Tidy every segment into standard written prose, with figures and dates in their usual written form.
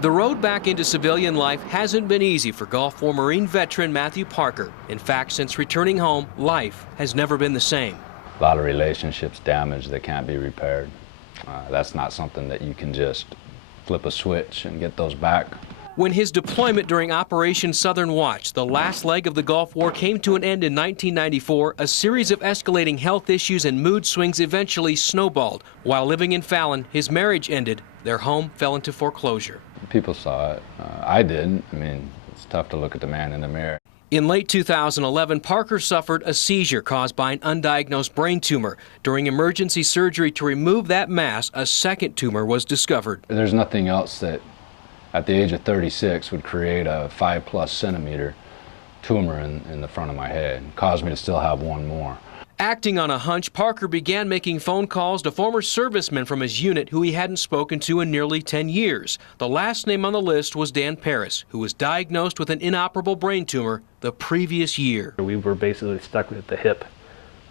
The road back into civilian life hasn't been easy for Gulf War Marine veteran Matthew Parker. In fact, since returning home, life has never been the same. A lot of relationships damaged that can't be repaired. That's not something that you can just flip a switch and get those back. When his deployment during Operation Southern Watch, the last leg of the Gulf War, came to an end in 1994, a series of escalating health issues and mood swings eventually snowballed. While living in Fallon, his marriage ended. Their home fell into foreclosure. People saw it. I didn't. I mean, it's tough to look at the man in the mirror. In late 2011, Parker suffered a seizure caused by an undiagnosed brain tumor. During emergency surgery to remove that mass, a second tumor was discovered. There's nothing else that, at the age of 36, would create a 5+ centimeter tumor in the front of my head. It caused me to still have one more. Acting on a hunch, Parker began making phone calls to former servicemen from his unit who he hadn't spoken to in nearly 10 years. The last name on the list was Dan Paris, who was diagnosed with an inoperable brain tumor the previous year. We were basically stuck at the hip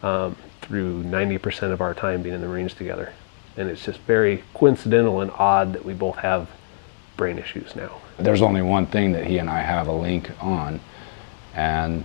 through 90% of our time being in the Marines together. And it's just very coincidental and odd that we both have brain issues now. There's only one thing that he and I have a link on, and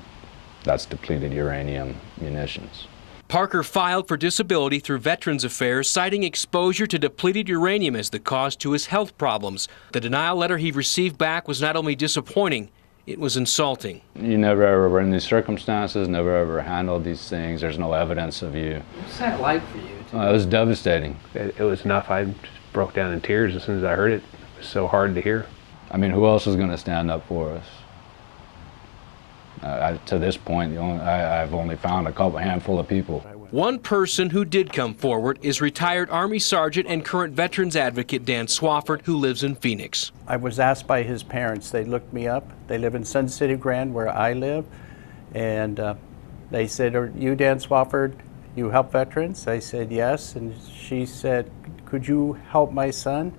that's depleted uranium munitions. Parker filed for disability through Veterans Affairs, citing exposure to depleted uranium as the cause to his health problems. The denial letter he received back was not only disappointing, it was insulting. You never ever were in these circumstances, never ever handled these things. There's no evidence of you. What's that like for you? It was devastating. It was enough. I just broke down in tears as soon as I heard it. It was so hard to hear. I mean, who else is going to stand up for us? To this point, I've only found a handful of people. One person who did come forward is retired Army Sergeant and current Veterans Advocate Dan Swafford, who lives in Phoenix. I was asked by his parents. They looked me up. They live in Sun City, Grand, where I live. And they said, "Are you Dan Swafford? You help veterans?" I said, "Yes." And she said, "Could you help my son?"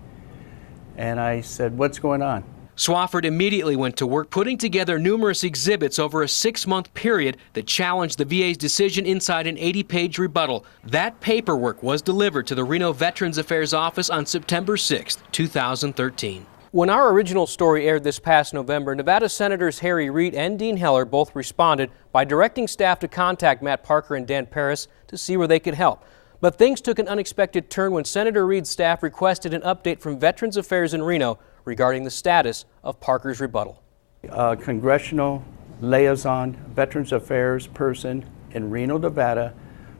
And I said, "What's going on?" Swafford immediately went to work putting together numerous exhibits over a 6-month period that challenged the VA's decision inside an 80-page rebuttal. That paperwork was delivered to the Reno Veterans Affairs office on September 6, 2013. When our original story aired this past November, Nevada Senators Harry Reid and Dean Heller both responded by directing staff to contact Matt Parker and Dan Paris to see where they could help. But things took an unexpected turn when Senator Reid's staff requested an update from Veterans Affairs in Reno regarding the status of Parker's rebuttal. A congressional liaison Veterans Affairs person in Reno, Nevada,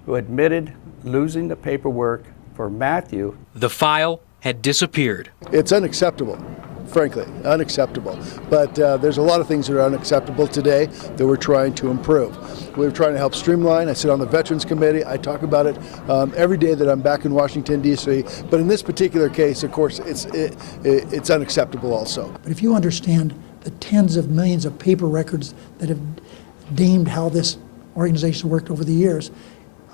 who admitted losing the paperwork for Matthew. The file had disappeared. It's unacceptable, frankly, unacceptable. But there's a lot of things that are unacceptable today that we're trying to improve. We're trying to help streamline. I sit on the Veterans Committee. I talk about it every day that I'm back in Washington, D.C. But in this particular case, of course, it's unacceptable also. But if you understand the tens of millions of paper records that have deemed how this organization worked over the years,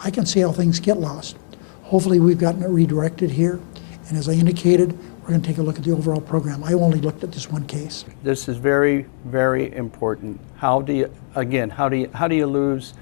I can see how things get lost. Hopefully we've gotten it redirected here. And as I indicated, we're going to take a look at the overall program. I only looked at this one case. This is very, very important. How do you lose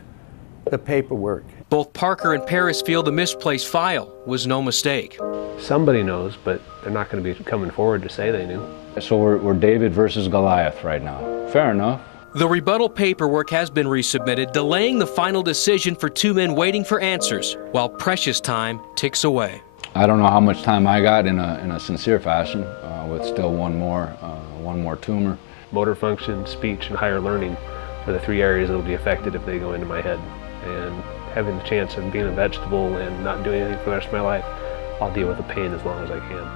the paperwork? Both Parker and Paris feel the misplaced file was no mistake. Somebody knows, but they're not going to be coming forward to say they knew. So we're David versus Goliath right now. Fair enough. The rebuttal paperwork has been resubmitted, delaying the final decision for two men waiting for answers, while precious time ticks away. I don't know how much time I got in a sincere fashion, with still one more tumor. Motor function, speech, and higher learning are the 3 areas that will be affected if they go into my head. And having the chance of being a vegetable and not doing anything for the rest of my life, I'll deal with the pain as long as I can.